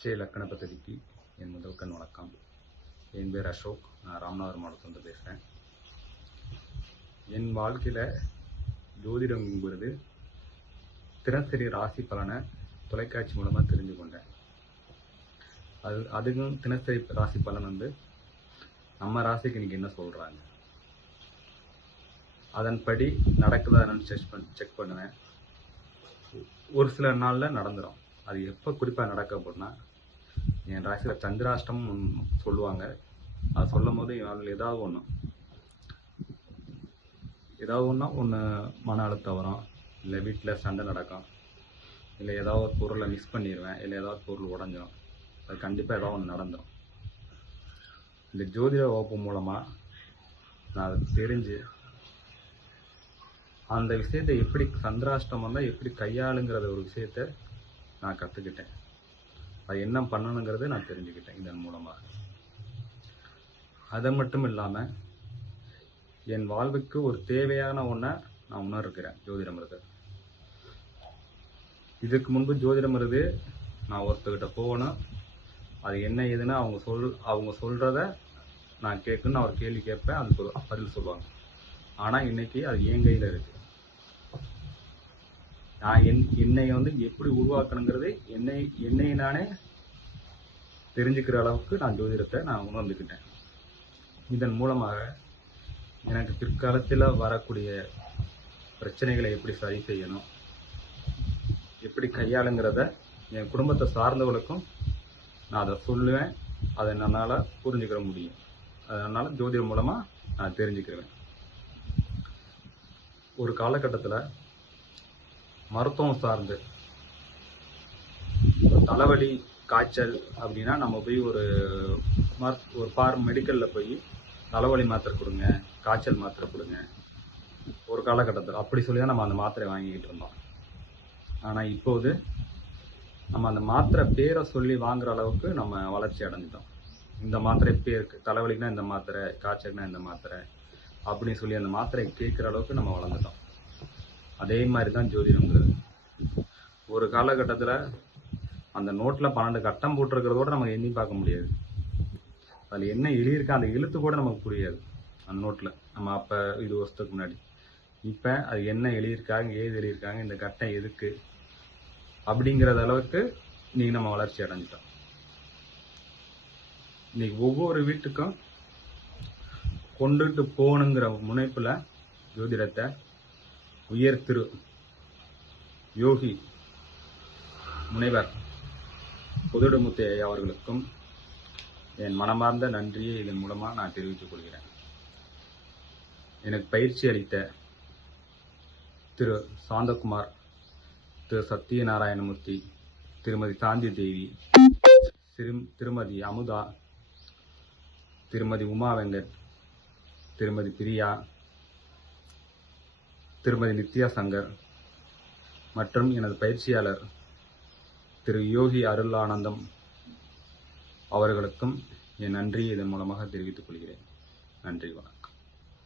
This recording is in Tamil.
அச்சய லக்கண பദ്ധதிக்கு என் முதல்கண் வணக்கம். என் பேர் அசோக். நான் ராமநாதர் மாவட்டத்துலேருந்து பேசுகிறேன் என் வாழ்க்கையில் ஜோதிடம்ங்கிறது தினசரி ராசி பலனை தொலைக்காட்சி மூலமாக தெரிஞ்சு கொண்டேன். அது அதுக்கும் தினசரி ராசி பலன் வந்து நம்ம ராசிக்கு இன்னைக்கு என்ன சொல்கிறாங்க அதன்படி நடக்குதா என்னன்னு செக் பண்ண செக் பண்ணுவேன். ஒரு சில நாளில் நடந்துடும் அது எப்போ குறிப்பாக நடக்க அப்படின்னா என் ராசியில் சந்திராஷ்டம் சொல்லுவாங்க. அது சொல்லும் போது அதில் ஏதாவது ஒன்று ஏதாவது ஒன்றா ஒன்று மன அழுத்தம் வரும். இல்லை வீட்டில் சண்டை நடக்கும். இல்லை ஏதாவது ஒரு பொருளை மிஸ் பண்ணிடுவேன் இல்லை ஏதாவது பொருள் உடஞ்சிடும் அது கண்டிப்பாக ஏதாவது ஒன்று நடந்துடும் இந்த ஜோதிட வகுப்பு மூலமாக நான் அதை தெரிஞ்சு அந்த விஷயத்தை எப்படி சந்திராஷ்டம் வந்தால் எப்படி கையாளுங்கிறத ஒரு விஷயத்த நான் கற்றுக்கிட்டேன் அது என்ன பண்ணணுங்கிறத நான் தெரிஞ்சுக்கிட்டேன் இதன் மூலமாக. அதை மட்டும் இல்லாமல் என் வாழ்வுக்கு ஒரு தேவையான ஒன்றை நான் உணர்கிறேன் ஜோதிடமிருது. இதுக்கு முன்பு ஜோதிடமிருது நான் ஒருத்தர்கிட்ட போகணும். அது என்ன ஏதுன்னு அவங்க சொல் அவங்க சொல்கிறத நான் கேட்கணும்னு அவர் கேள்வி கேட்பேன் அது சொல் பதில் சொல்லுவாங்க. ஆனால் இன்னைக்கு அது என் கையில் இருக்குது நான் என் என்னை வந்து எப்படி உருவாக்கணுங்கிறது என்னை என்னை நானே தெரிஞ்சுக்கிற அளவுக்கு நான் ஜோதிடத்தை நான் உணர்ந்துக்கிட்டேன். இதன் மூலமாக எனக்கு பிற்காலத்தில் வரக்கூடிய பிரச்சனைகளை எப்படி சரி செய்யணும் எப்படி கையாளுங்கிறத என் குடும்பத்தை சார்ந்தவர்களுக்கும் நான் அதை சொல்லுவேன். அதை என்னால் புரிஞ்சுக்கிற முடியும். அதனால் ஜோதிடம் மூலமாக நான் தெரிஞ்சுக்கிறேன் ஒரு காலகட்டத்தில் மருத்துவம் சார்ந்து தலைவலி காய்ச்சல் அப்படின்னா நம்ம போய் ஒரு மரு ஒரு பார் மெடிக்கலில் போய் தலைவலி மாத்திரை கொடுங்க காய்ச்சல் மாத்திரை கொடுங்க. ஒரு காலகட்டத்தில். அப்படி சொல்லி தான் நம்ம அந்த மாத்திரை வாங்கிக்கிட்டு இருந்தோம். ஆனால் இப்போது நம்ம அந்த மாத்திரை பேரை சொல்லி வாங்குற அளவுக்கு நம்ம வளர்ச்சி அடைஞ்சிட்டோம். இந்த மாத்திரை பேருக்கு தலைவலிக்குனா இந்த மாத்திரை காய்ச்சல்னா இந்த மாத்திரை அப்படின்னு சொல்லி அந்த மாத்திரை கேட்குற அளவுக்கு நம்ம வளர்ந்துட்டோம். அதே மாதிரி தான் ஜோதிடங்கிறது ஒரு காலகட்டத்தில் அந்த நோட்டில் பன்னெண்டு கட்டம் போட்டிருக்கிறதோட நமக்கு எண்ணி பார்க்க முடியாது. அதில் என்ன எழுதியிருக்கா அந்த எழுத்து கூட நமக்கு புரியாது. அந்த நோட்டில் நம்ம அப்போ இது வருஷத்துக்கு முன்னாடி. இப்போ அது என்ன எழுதியிருக்காங்க ஏது எழுதியிருக்காங்க இந்த கட்டம் எதுக்கு அப்படிங்கிறத அளவுக்கு இன்னைக்கு நம்ம வளர்ச்சி அடைஞ்சிட்டோம். இன்னைக்கு ஒவ்வொரு வீட்டுக்கும் கொண்டுட்டு போகணுங்கிற முனைப்பில் ஜோதிடத்தை உயர் திரு யோகி முனைவர். புதுடமுத்து ஐயா அவர்களுக்கும் என் மனமார்ந்த நன்றியை இதன் மூலமாக நான் தெரிவித்துக் கொள்கிறேன். எனக்கு பயிற்சி அளித்த திரு சாந்தகுமார் திரு சத்யநாராயணமூர்த்தி திருமதி சாந்தி தேவி திரு திருமதி அமுதா திருமதி உமா வெங்கட் திருமதி பிரியா திருமதி நித்யா சங்கர் மற்றும் எனது பயிற்சியாளர் திரு யோகி அருளானந்தம் அவர்களுக்கும் என் நன்றியை இதன் மூலமாக தெரிவித்துக் கொள்கிறேன். நன்றி வணக்கம்.